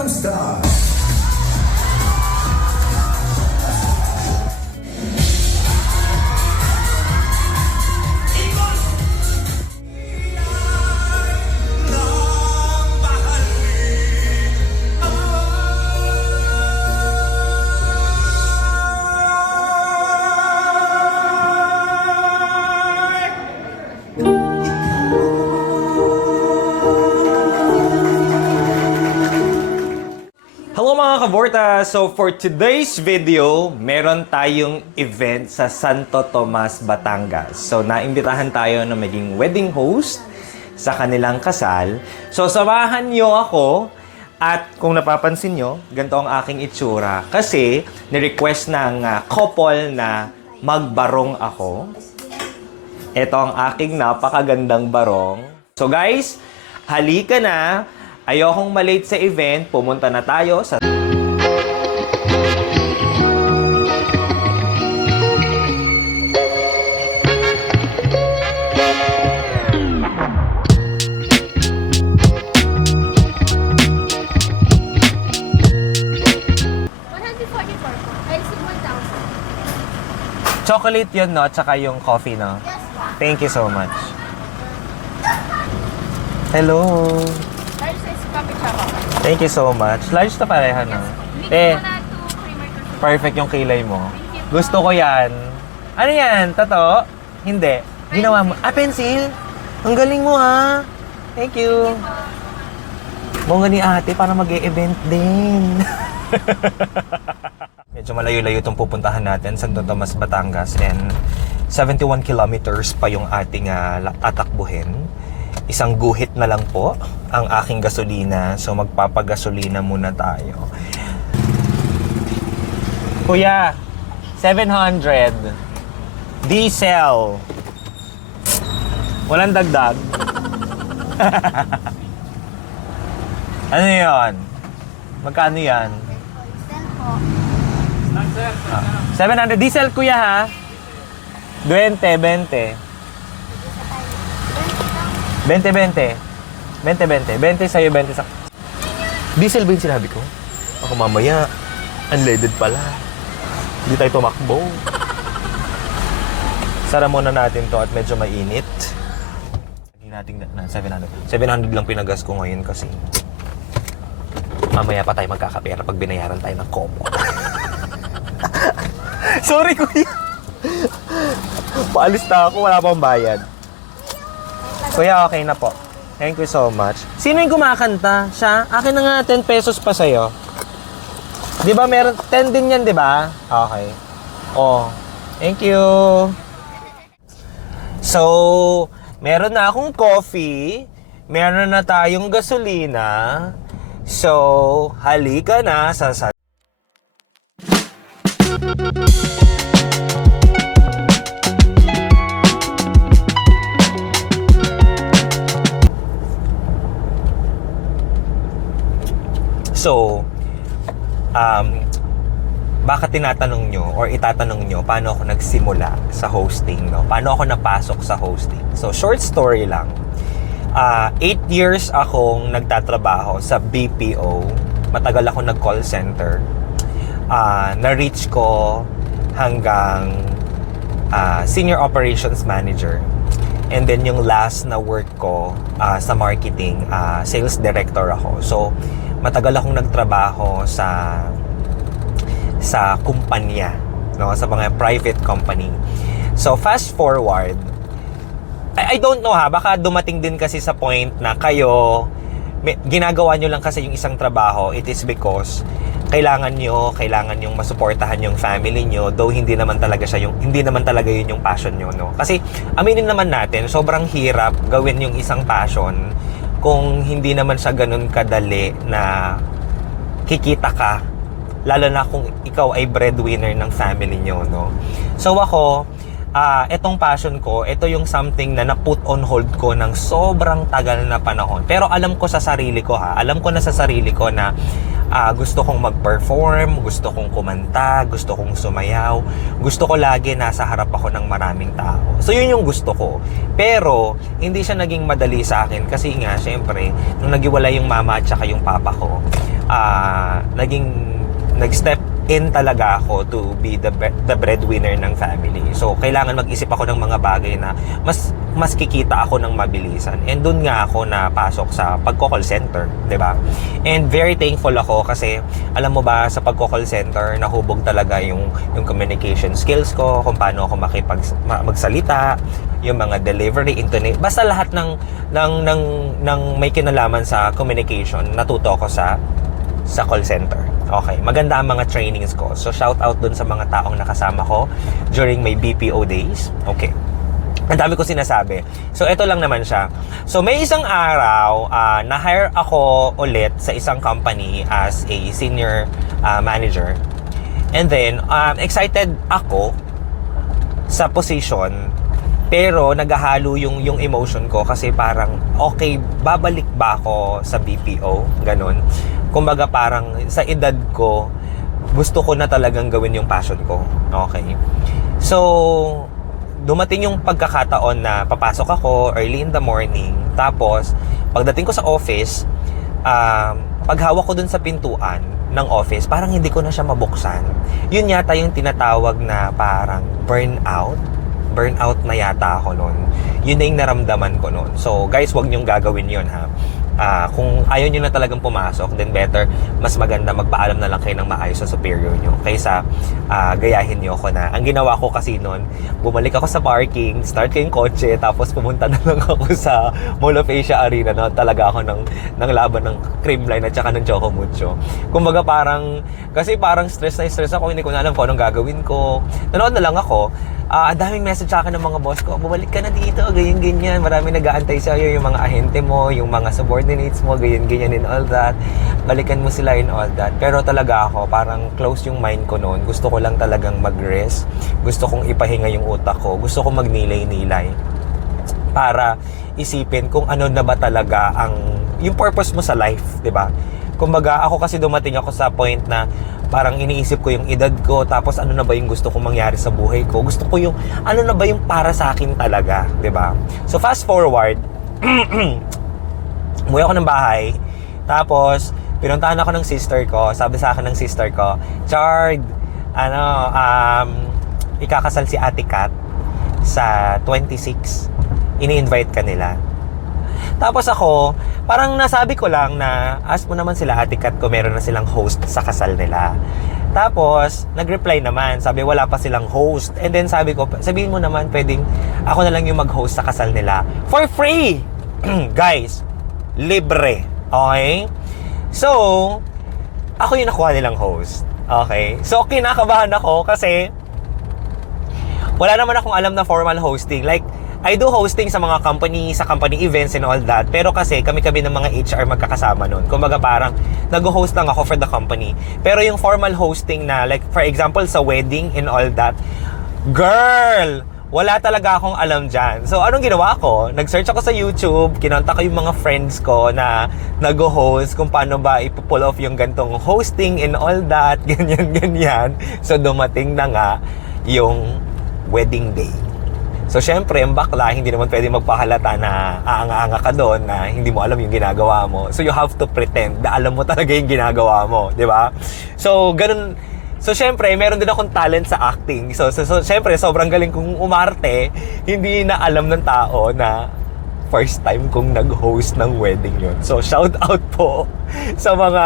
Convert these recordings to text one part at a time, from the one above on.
Gangnam Style. Hello mga kaborta! So for today's video, meron tayong event sa Santo Tomas, Batangas. So naimbitahan tayo na maging wedding host sa kanilang kasal. So samahan nyo ako at kung napapansin nyo, ganito ang aking itsura. Kasi ni-request ng couple na magbarong ako. Ito ang aking napakagandang barong. So guys, halika na! Ayokong malate sa event, pumunta na tayo sa... Chocolate yun, no? Tsaka yung coffee, no? Thank you so much. Hello! Thank you so much. Large na pareha, no? Perfect yung kilay mo. Gusto ko yan. Ano yan? Tato? Hindi. Ginawa mo. Ah, pencil? Ang galing mo, ha? Thank you. Bunga ni ate para mag-e-event din. Medyo malayo-layo itong pupuntahan natin, Santo Tomas, Batangas. And 71 kilometers pa yung ating tatakbuhin. Isang guhit na lang po ang aking gasolina. So magpapagasolina muna tayo. Kuya, 700. Diesel. Walang dagdag. Ano yun? Magkano yan? 700. Diesel, kuya, ha? 20. 20. 20 sa'yo, 20 sa... Diesel ba yung sinabi ko? Ako mamaya, unleaded pala. Hindi tayo tumakbo. Sara muna natin to at medyo mainit. Hindi natin na 700. 700 lang pinagas ko ngayon kasi mamaya pa tayo magkakapera pag binayaran tayo ng kobo. Sorry, kuya. Paalis na ako, wala pang bayad. Kuya, okay na po. Thank you so much. Sino yung kumakanta? Siya? Akin na nga, 10 pesos pa sa'yo. Di ba meron? 10 din yan, di ba? Okay. Oh, thank you. So, meron na akong coffee. Meron na tayong gasolina. So, halika na sa... So, baka tinatanong nyo or itatanong nyo paano ako nagsimula sa hosting, no? Paano ako napasok sa hosting? So, short story lang. 8 years akong nagtatrabaho sa BPO. Matagal ako nag-call center. Na-reach ko hanggang Senior Operations Manager. And then yung last na work ko sa marketing, Sales Director ako. So, matagal akong nagtrabaho sa kumpanya, no, sa mga private company. So fast forward, I don't know, ha, baka dumating din kasi sa point na kayo ginagawa nyo lang kasi yung isang trabaho. It is because kailangan yung masuportahan yung family nyo, though hindi naman talaga yun yung passion nyo, no. Kasi aminin naman natin, sobrang hirap gawin yung isang passion kung hindi naman siya ganun kadali na kikita ka, lalo na kung ikaw ay breadwinner ng family nyo, no? So ako, etong passion ko, ito yung something na na-put on hold ko ng sobrang tagal na panahon. Pero alam ko sa sarili ko, alam ko na sa sarili ko na gusto kong mag-perform, gusto kong kumanta, gusto kong sumayaw, gusto ko lagi nasa harap ako ng maraming tao. So yun yung gusto ko. Pero hindi siya naging madali sa akin kasi nga syempre nung naghiwalay yung mama at saka yung papa ko, nag-step in talaga ako to be the breadwinner ng family. So, kailangan mag-isip ako ng mga bagay na mas kikita ako ng mabilisan. And doon nga ako napasok sa pagko-call center, 'di ba? And very thankful ako kasi alam mo ba sa pagko-call center nahubog talaga yung communication skills ko, kung paano ako magsalita, yung mga delivery, basta lahat ng may kinalaman sa communication natuto ko sa call center. Okay, maganda ang mga trainings ko. So, shout out dun sa mga taong nakasama ko during my BPO days. Okay. Ang dami ko sinasabi. So, ito lang naman siya. So, may isang araw, na-hire ako ulit sa isang company as a senior manager. And then, excited ako sa position, pero naghahalo yung emotion ko kasi parang, okay, babalik ba ako sa BPO? Ganon. Kumbaga parang sa edad ko, gusto ko na talagang gawin yung passion ko. Okay. So, dumating yung pagkakataon na papasok ako early in the morning. Tapos, pagdating ko sa office, paghawak ko dun sa pintuan ng office, parang hindi ko na siya mabuksan. Yun yata yung tinatawag na parang burnout. Burnout na yata ako nun. Yun na yung naramdaman ko nun. So, guys, wag niyong gagawin yun, ha. Kung ayaw nyo na talagang pumasok, then better, mas maganda magpaalam na lang kayo ng maayos sa superior nyo kaysa gayahin nyo ako na. Ang ginawa ko kasi noon, bumalik ako sa parking, start ko yung kotse, tapos pumunta na lang ako sa Mall of Asia Arena na talaga ako ng laban ng Creamline at saka ng Choco Mucho. Kumbaga parang, kasi parang stress na stress ako, hindi ko na alam kung anong gagawin ko. Nanood na lang ako. Ang daming message sa akin ng mga boss ko, bumalik ka na dito, ganyan-ganyan. Maraming nag-aantay sa'yo, yung mga ahente mo, yung mga subordinates mo, ganyan-ganyan and all that. Balikan mo sila and all that. Pero talaga ako, parang close yung mind ko noon. Gusto ko lang talagang mag-rest. Gusto kong ipahinga yung utak ko. Gusto kong magnilay-nilay para isipin kung ano na ba talaga yung purpose mo sa life, di ba? Kumbaga, ako kasi dumating ako sa point na parang iniisip ko yung edad ko, tapos ano na ba yung gusto kong mangyari sa buhay ko. Gusto ko yung, ano na ba yung para sa akin talaga, 'di ba? So, fast forward, umuwi ako ng bahay, tapos, pinuntahan ako ng sister ko, sabi sa akin ng sister ko, Chard, ikakasal si Ate Kat sa 26, ini-invite ka nila. Tapos ako, parang nasabi ko lang na ask mo naman sila Ate Kat kung meron na silang host sa kasal nila. Tapos, nag-reply naman, sabi wala pa silang host. And then sabi ko, sabihin mo naman pwedeng ako na lang yung mag-host sa kasal nila. For free! Guys, libre. Okay? So, ako yung nakuha nilang host. Okay? So, kinakabahan ako kasi wala naman akong alam na formal hosting. Like, I do hosting sa mga company, sa company events and all that. Pero kasi kami-kami ng mga HR magkakasama nun. Kumbaga parang nag-host lang ako for the company. Pero yung formal hosting na, like for example sa wedding and all that, girl, wala talaga akong alam dyan. So anong ginawa ko? Nag-search ako sa YouTube, kinontak ko yung mga friends ko na nag-host, kung paano ba ipo-pull off yung gantong hosting and all that, ganyan. So dumating na nga yung wedding day. So, syempre, ang bakla, hindi naman pwede magpahalata na aanga-anga ka doon na hindi mo alam yung ginagawa mo. So, you have to pretend na alam mo talaga yung ginagawa mo, di ba? So, ganun. So, syempre, meron din akong talent sa acting. So syempre, sobrang galing kong umarte. Hindi na alam ng tao na first time kong nag-host ng wedding yun. So, shout out po sa mga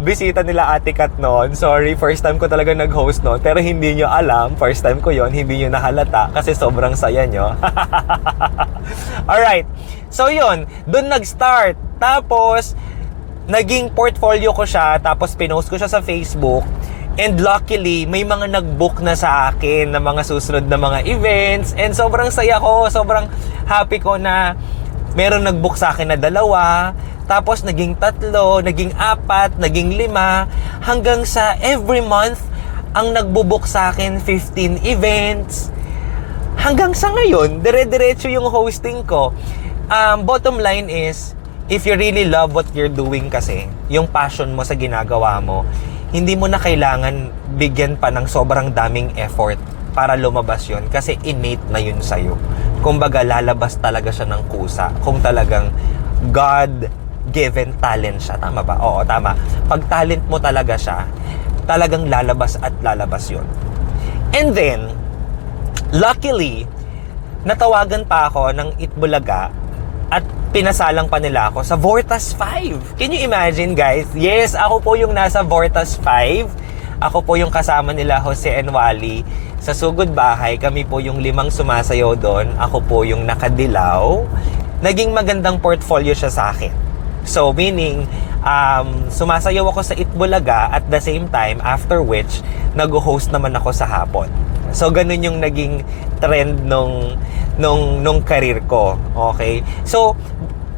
bisita nila Ate Kat noon. Sorry, first time ko talaga nag-host noon. Pero hindi nyo alam, first time ko yon, hindi nyo nahalata kasi sobrang saya nyo. Alright. So, yun. Doon nag-start. Tapos, naging portfolio ko siya. Tapos, pinost ko siya sa Facebook. And luckily, may mga nag-book na sa akin na mga susunod na mga events. And sobrang saya ko, sobrang happy ko na meron nag-book sa akin na 2. Tapos naging 3, naging 4, naging 5. Hanggang sa every month, ang nagbo-book sa akin 15 events. Hanggang sa ngayon, dire-diretso yung hosting ko. Bottom line is, if you really love what you're doing kasi, yung passion mo sa ginagawa mo, hindi mo na kailangan bigyan pa ng sobrang daming effort para lumabas yun kasi innate na yun sa'yo. Kumbaga, lalabas talaga siya ng kusa kung talagang God given talent siya. Tama ba? Oo, tama. Pag talent mo talaga siya, talagang lalabas at lalabas yun. And then, luckily, natawagan pa ako ng Itbulaga at pinasalang pa nila ako sa Vortas 5. Can you imagine, guys? Yes, ako po yung nasa Vortas 5. Ako po yung kasama nila Jose and Wally sa Sugod Bahay. Kami po yung 5 sumasayaw doon. Ako po yung nakadilaw. Naging magandang portfolio siya sa akin. So, meaning, sumasayaw ako sa Itbulaga at the same time, after which, nag-host naman ako sa hapon. So, ganun yung naging trend nung career ko. Okay? So,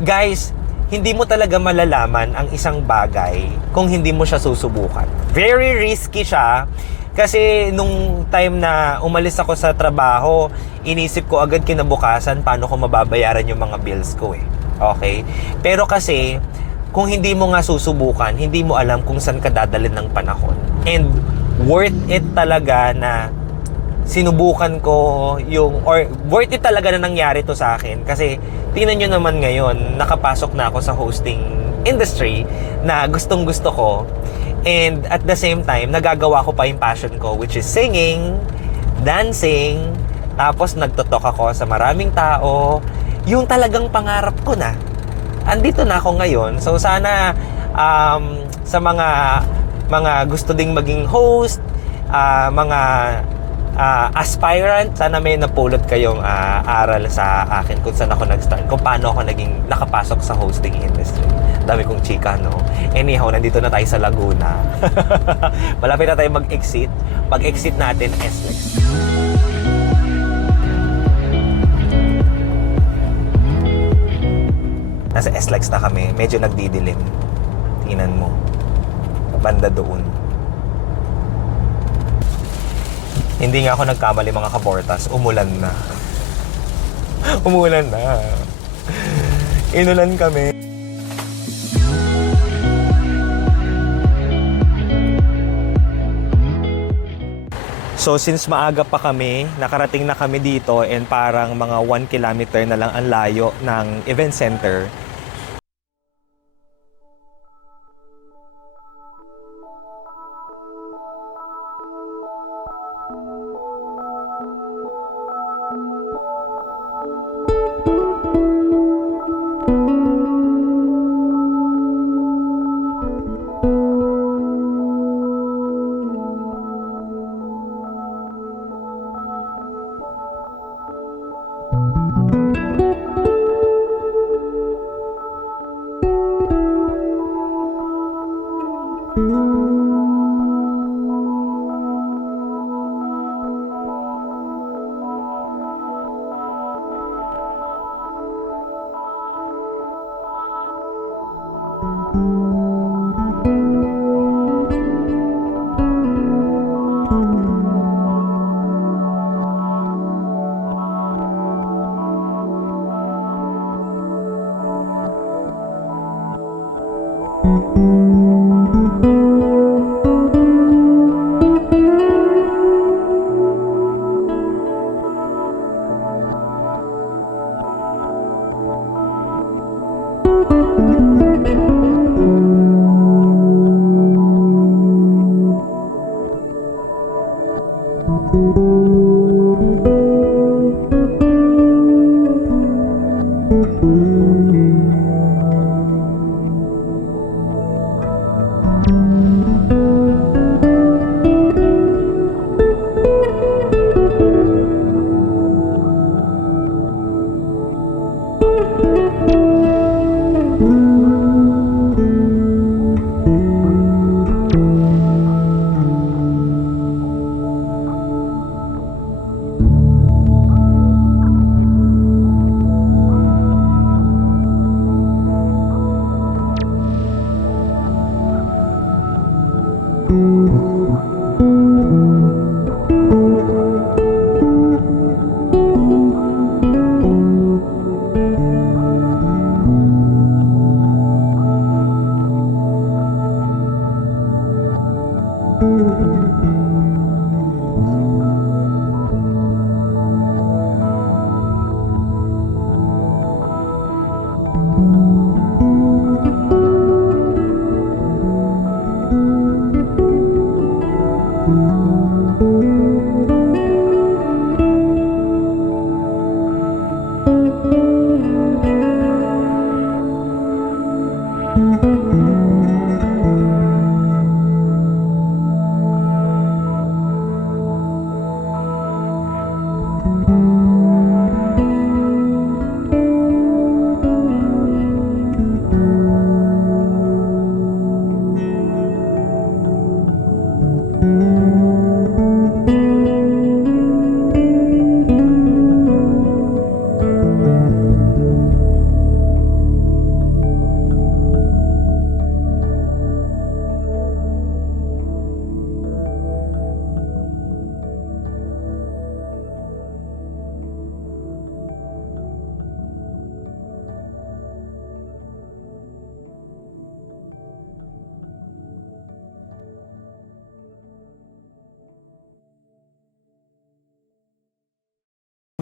guys, hindi mo talaga malalaman ang isang bagay kung hindi mo siya susubukan. Very risky siya. Kasi nung time na umalis ako sa trabaho, inisip ko agad kinabukasan paano ko mababayaran yung mga bills ko eh. Okay? Pero kasi, kung hindi mo nga susubukan, hindi mo alam kung saan ka dadalhin ng panahon. And worth it talaga na sinubukan ko or worth it talaga na nangyari to sa akin. Kasi, tingnan nyo naman ngayon, nakapasok na ako sa hosting industry na gustong gusto ko. And at the same time, nagagawa ko pa yung passion ko, which is singing, dancing, tapos nagtotalk ako sa maraming tao. Yung talagang pangarap ko na. Andito na ako ngayon. So sana sa mga gusto ding maging host, mga aspirant, sana may napulot kayong aral sa akin kung saan ako nag-start, kung paano ako naging nakapasok sa hosting industry. Dami kong chika, no? Anyhow, nandito na tayo sa Laguna. Malapit na tayo mag-exit. Pag-exit natin, SLEX. Nasa SLEX na kami. Medyo nagdidilim. Tingnan mo. Banda doon. Hindi nga ako nagkamali, mga kabortas. Umulan na. Umulan na. Inulan kami. So since maaga pa kami, nakarating na kami dito and parang mga 1 kilometer na lang ang layo ng event center.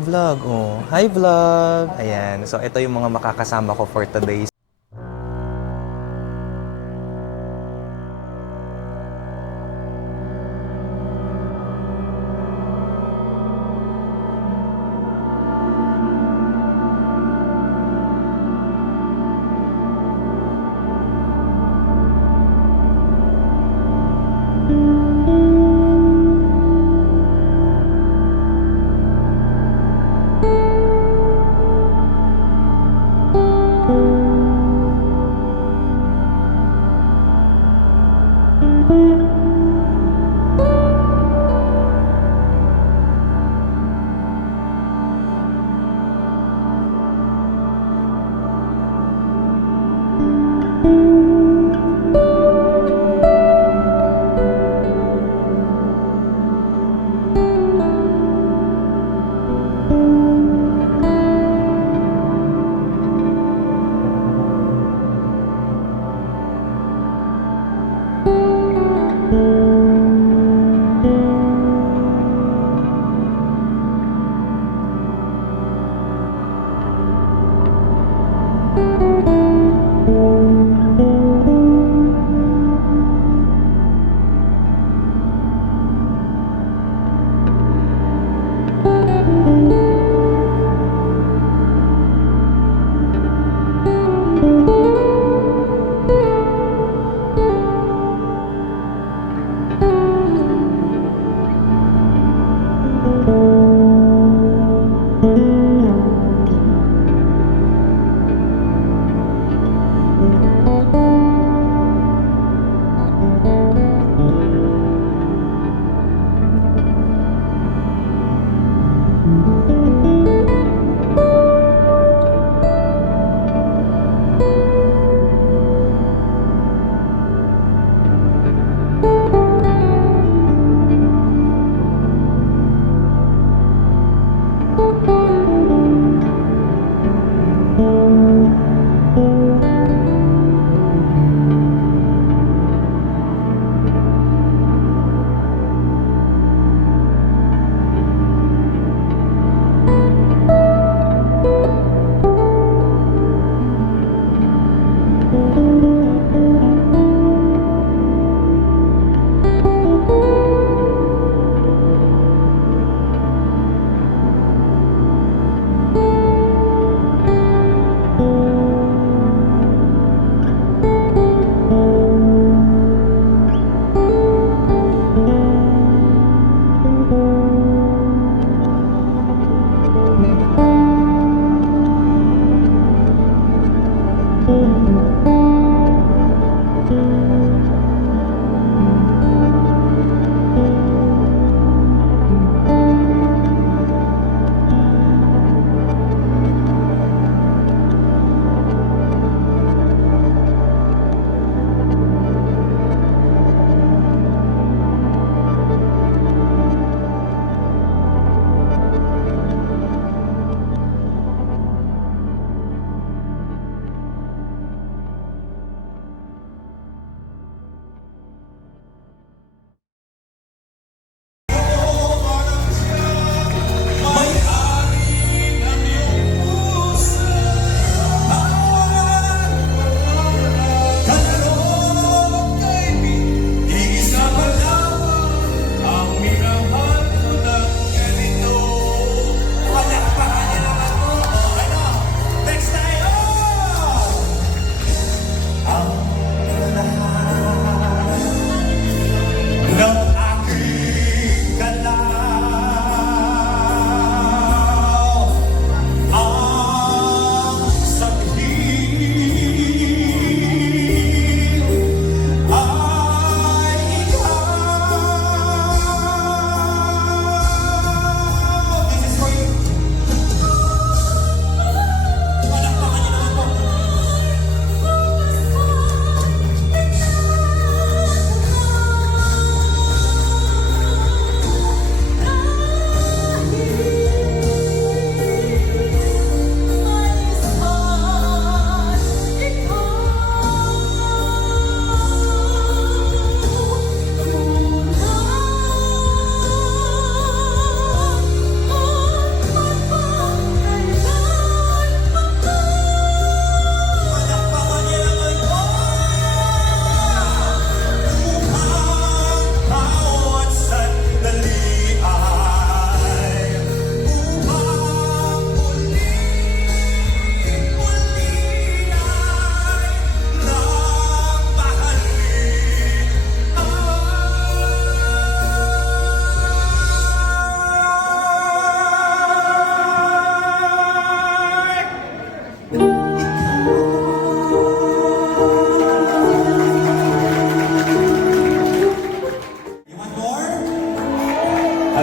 nagva-vlog. Oh. Hi, vlog! Ayan. So, ito yung mga makakasama ko for today's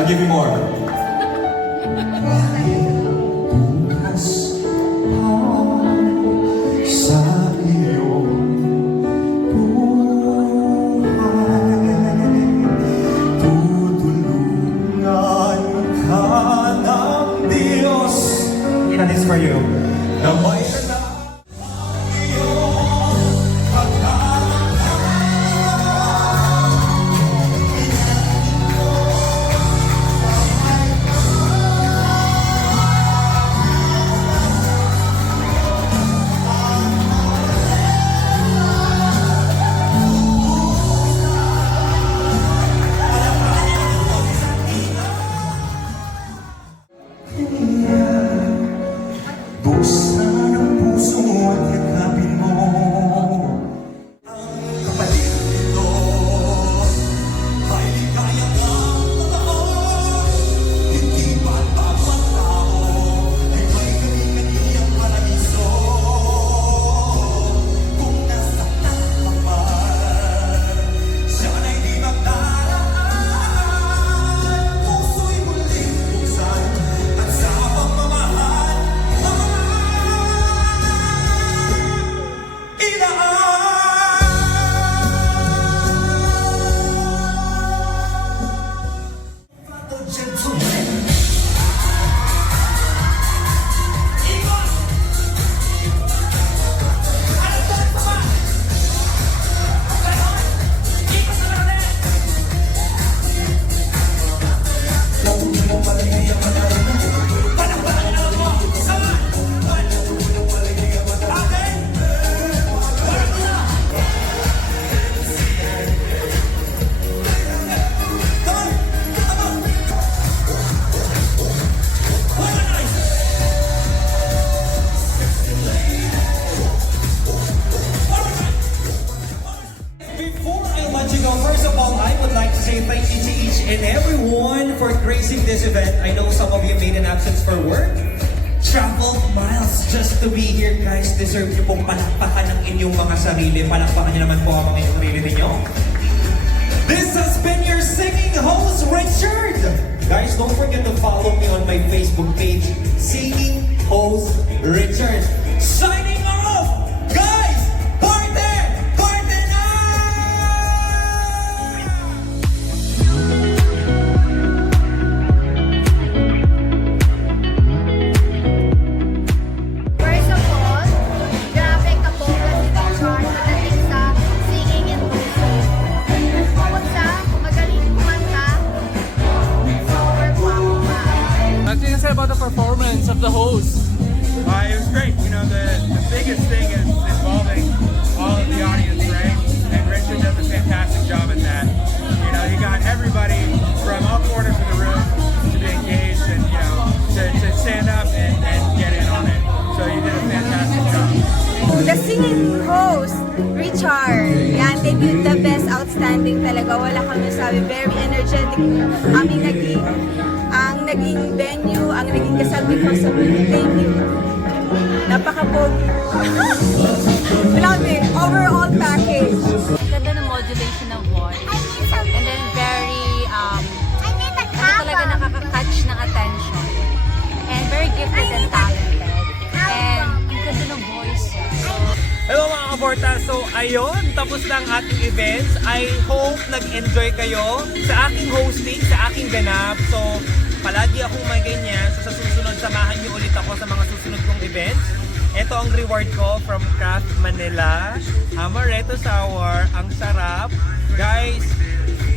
I'll give you more. Sa iyong buhay, tutulungan ka ng Diyos. And this for you. The voice of the buksan ang puso at yakapin mo ang kapalit nito ay ligaya ng totoo. Hindi ba bawat tao ay may kani-kaniyang paraiso? Kung nasaktan ka man, siya na'y di magdaraan. Puso'y muling buksan at sa pagmamahal first of all, I would like to say thank you to each and everyone for gracing this event. I know some of you made an absence for work. Traveled miles just to be here, guys. Deserve niyo pong palakpakan ng inyong mga sarili. Palakpakan niyo naman po ang mga sarili ninyo. This has been your singing host, Richard. Guys, don't forget to follow me on my Facebook page, Singing Host Richard. Signing off, guys. Party! Party na! First of all, grabe ka po kasi ng chart pagdating sa singing and hosting. Bukod sa magaling kumanta, super guwapo pa. What can you say about the performance of the host? It was great. You know, the biggest thing is involving all of the audience, right? And Richard does a fantastic job at that. You know, he got everybody from all corners of the room to be engaged and, you know, to stand up and get in on it. So he did a fantastic job. The singing host, Richard. Yan, they did the best, outstanding talaga. Wala kang nasabi. Very energetic. Ang naging venue, ang naging kasabi ko sa thank you. Napaka-pogi. Grabe, overall package. Ganda ng modulation ng voice. And then very, talaga nakaka-catch ng attention. And very gifted and talented. And ang ganda ng voice. Hello mga kaporta! So ayun, tapos na ang ating events. I hope nag-enjoy kayo sa aking hosting, sa aking ganap. So palagi akong may ganyan. So sa susunod, samahan niyo ulit ako sa mga susunod kong events. Ito ang reward ko from Craft Manila. Amaretto Sour. Ang sarap. Guys,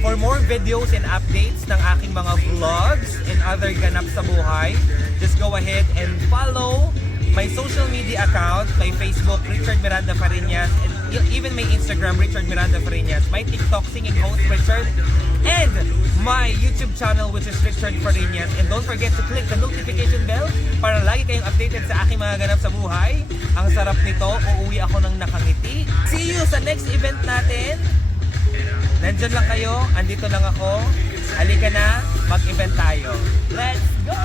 for more videos and updates ng aking mga vlogs and other ganap sa buhay, just go ahead and follow my social media account, my Facebook, Richard Miranda Fariñas, and even my Instagram, Richard Miranda Fariñas, my TikTok, Singing Host Richard, and my YouTube channel, which is Richard Fariñas. And don't forget to click the notification bell para lagi kayong updated sa aking mga ganap sa buhay. Ang sarap nito, uuwi ako ng nakangiti. See you sa next event natin. Nandyan lang kayo, andito lang ako. Halika na, mag-event tayo. Let's go!